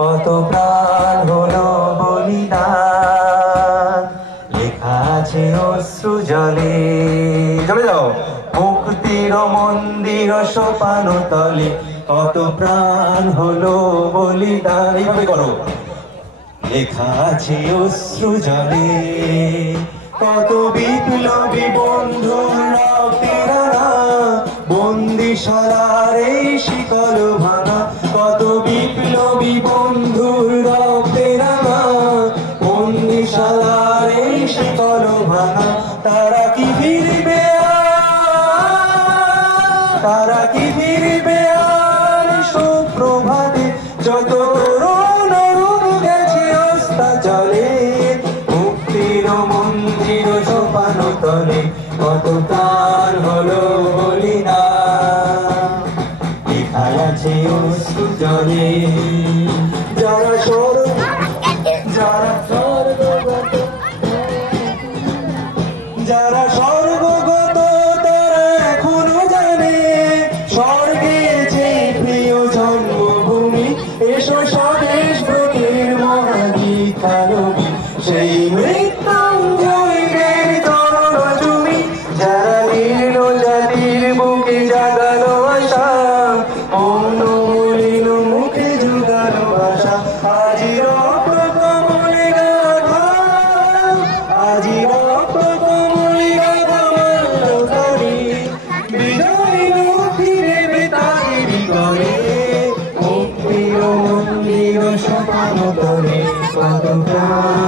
কত প্রাণ হলো বলিদান, লেখা আছে অশ্রু জলে। চলে যাও। মুক্তির মন্দির সোপানো তলে কত প্রাণ হলো বলিদান, এইভাবে করো। লেখা আছে অশ্রু জলে, কত বিপ্লবী বন্ধুর রক্তের রাঙা, বন্দিশালার এই শিকল ভাঙা। কত বিপ্লবী বন্ধুর রক্তের রাঙা, বন্দিশালার এই শিকল ভাঙা। তারা কি ফিরবে তারা কি ফিরবে আর সুপ্রভাতে, যত তরুণ অরুণ গেছে অস্তাচলে। মুক্তির মন্দির সোপানো তলে কত প্রাণ হলো বলিদান, লেখা আছে অশ্রু জলে। যারা যারা স্বর্গগত তারা এখনো জানে, স্বর্গের যে প্রিয় জন্মভূমি। এসো স্বদেশ ব্রতের মহাগীত কালবি, সেই মৃত্যুঞ্জয়ের তরুণ জমি। যারা নীল জাতির বুকে জাগালো আশা, অন্য মলিন মুখে জুগালো ভাষা। আজি রক্ত কমলে গাথা, আজি রক্ত কমলে গাথা মাল্যকারী, বিদায় ফিরে বেতাগিরি করে। মুক্তির মন্দির সোপানো তলে কত প্রাণ